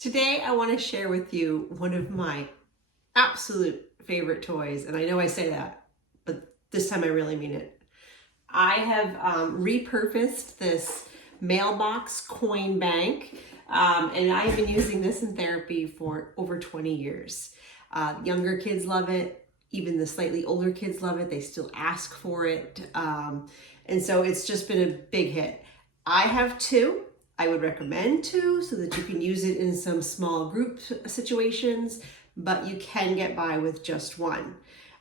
Today, I want to share with you one of my absolute favorite toys. And I know I say that, but this time I really mean it. I have repurposed this Mailbox coin bank, and I've been using this in therapy for over 20 years. Younger kids love it. Even the slightly older kids love it. They still ask for it. And so it's just been a big hit. I have two. I would recommend two so that you can use it in some small group situations, but you can get by with just one.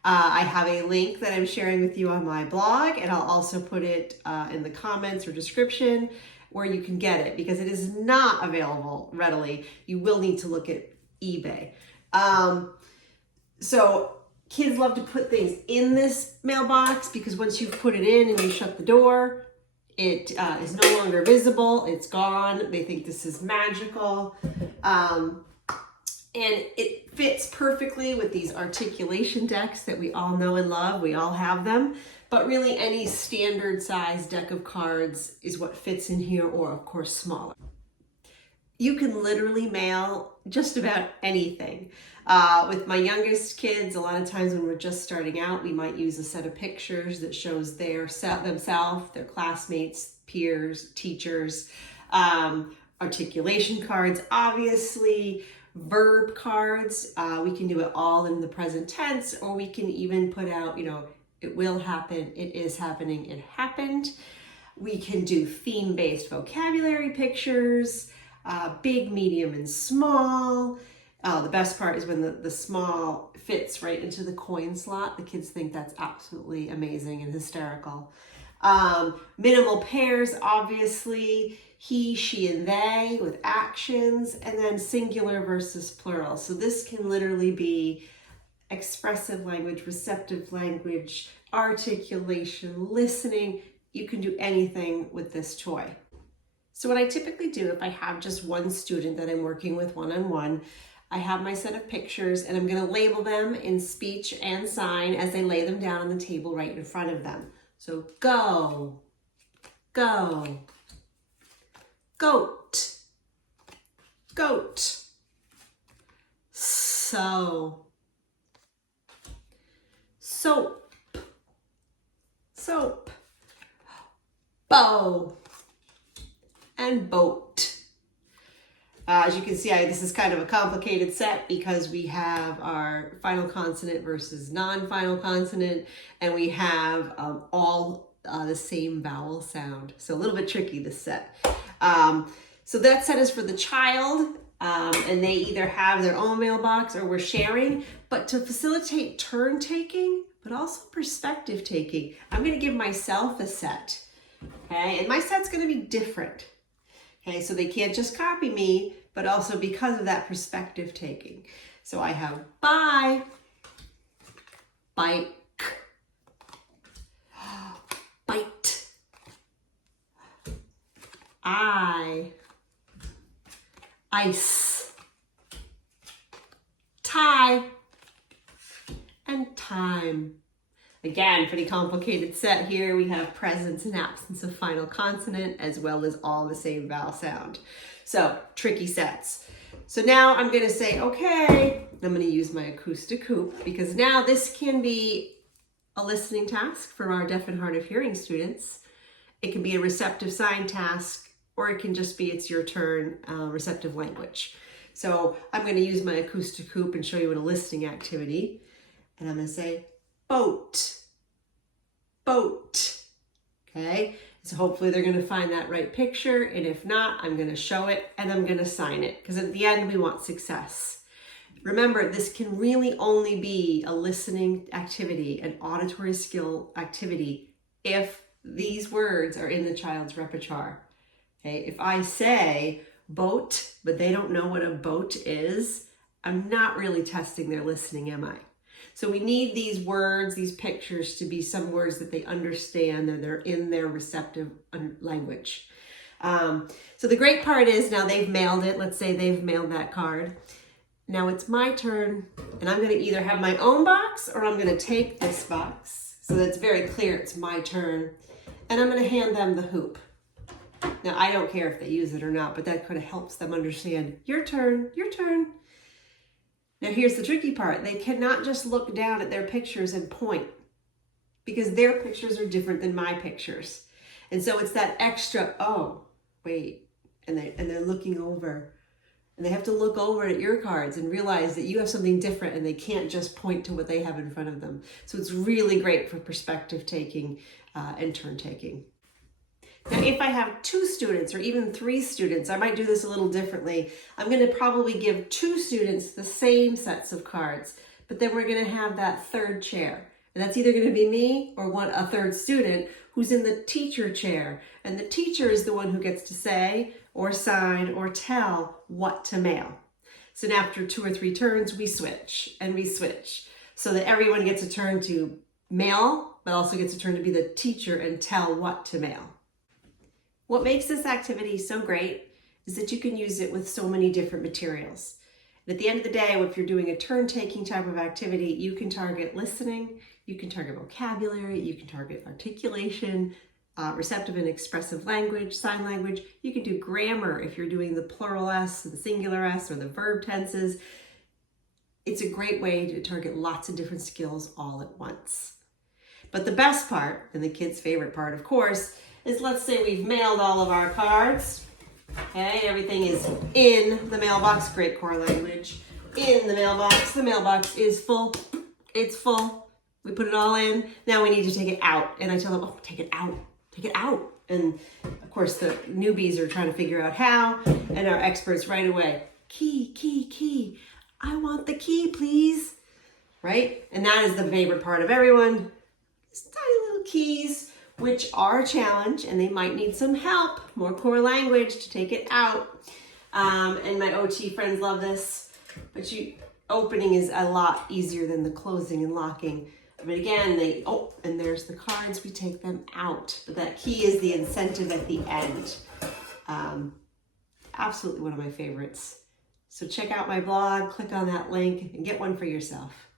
I have a link that I'm sharing with you on my blog, and I'll also put it in the comments or description where you can get it because it is not available readily. You will need to look at eBay. So kids love to put things in this mailbox because once you've put it in and you shut the door, it is no longer visible. It's gone. They think this is magical. And it fits perfectly with these articulation decks that we all know and love. We all have them. But really any standard size deck of cards is what fits in here, or of course smaller. You can literally mail just about anything. With my youngest kids, a lot of times when we're just starting out, we might use a set of pictures that shows themselves, their classmates, peers, teachers, articulation cards, obviously, verb cards. We can do it all in the present tense, or we can even put out, it will happen, it is happening, it happened. We can do theme-based vocabulary pictures, big, medium, and small. The best part is when the small fits right into the coin slot. The kids think that's absolutely amazing and hysterical. Minimal pairs, obviously, he, she, and they with actions, and then singular versus plural. So this can literally be expressive language, receptive language, articulation, listening. You can do anything with this toy. So what I typically do if I have just one student that I'm working with one-on-one, I have my set of pictures and I'm going to label them in speech and sign as they lay them down on the table right in front of them. So go, go, goat, goat, so, soap, soap, bow, and boat. As you can see, this is kind of a complicated set because we have our final consonant versus non-final consonant, and we have all the same vowel sound. So a little bit tricky, this set. So that set is for the child, and they either have their own mailbox or we're sharing. But to facilitate turn taking, but also perspective taking, I'm going to give myself a set. Okay, and my set's going to be different. Okay, so they can't just copy me, but also because of that perspective taking. So I have bye, bike, bite, ice, tie, and time. Again, pretty complicated set here. We have presence and absence of final consonant as well as all the same vowel sound. So tricky sets. So now I'm going to say, okay, I'm going to use my acoustic hoop because now this can be a listening task for our deaf and hard of hearing students. It can be a receptive sign task, or it can just be it's your turn, receptive language. So I'm going to use my acoustic hoop and show you a listening activity. And I'm going to say, boat, boat, okay? So hopefully they're gonna find that right picture, and if not, I'm gonna show it and I'm gonna sign it, because at the end we want success. Remember, this can really only be a listening activity, an auditory skill activity, if these words are in the child's repertoire, okay? If I say boat, but they don't know what a boat is, I'm not really testing their listening, am I? So we need these words, these pictures to be some words that they understand and they're in their receptive language. So the great part is now they've mailed it. Let's say they've mailed that card. Now it's my turn, and I'm going to either have my own box or I'm going to take this box so that's very clear it's my turn, and I'm going to hand them the hoop. Now, I don't care if they use it or not, but that kind of helps them understand, your turn, your turn. Now, here's the tricky part. They cannot just look down at their pictures and point, because their pictures are different than my pictures. And so it's that extra, oh, wait, and they're looking over. And they have to look over at your cards and realize that you have something different, and they can't just point to what they have in front of them. So it's really great for perspective taking and turn taking. Now, if I have 2 students or even 3 students, I might do this a little differently. I'm going to probably give 2 students the same sets of cards, but then we're going to have that third chair. And that's either going to be me or a third student who's in the teacher chair. And the teacher is the one who gets to say or sign or tell what to mail. So then after 2 or 3 turns, we switch and we switch so that everyone gets a turn to mail, but also gets a turn to be the teacher and tell what to mail. What makes this activity so great is that you can use it with so many different materials. And at the end of the day, if you're doing a turn-taking type of activity, you can target listening, you can target vocabulary, you can target articulation, receptive and expressive language, sign language. You can do grammar if you're doing the plural S, the singular S, or the verb tenses. It's a great way to target lots of different skills all at once. But the best part, and the kids' favorite part, of course, is let's say we've mailed all of our cards. Okay, everything is in the mailbox, great core language. In the mailbox is full, it's full. We put it all in, now we need to take it out. And I tell them, oh, take it out, take it out. And of course the newbies are trying to figure out how, and our experts right away, key, key, key. I want the key, please. Right? And that is the favorite part of everyone. These tiny little keys, which are a challenge, and they might need some help, more core language to take it out. And my OT friends love this, but opening is a lot easier than the closing and locking. But again, and there's the cards, we take them out. But that key is the incentive at the end. Absolutely one of my favorites. So check out my blog, click on that link, and get one for yourself.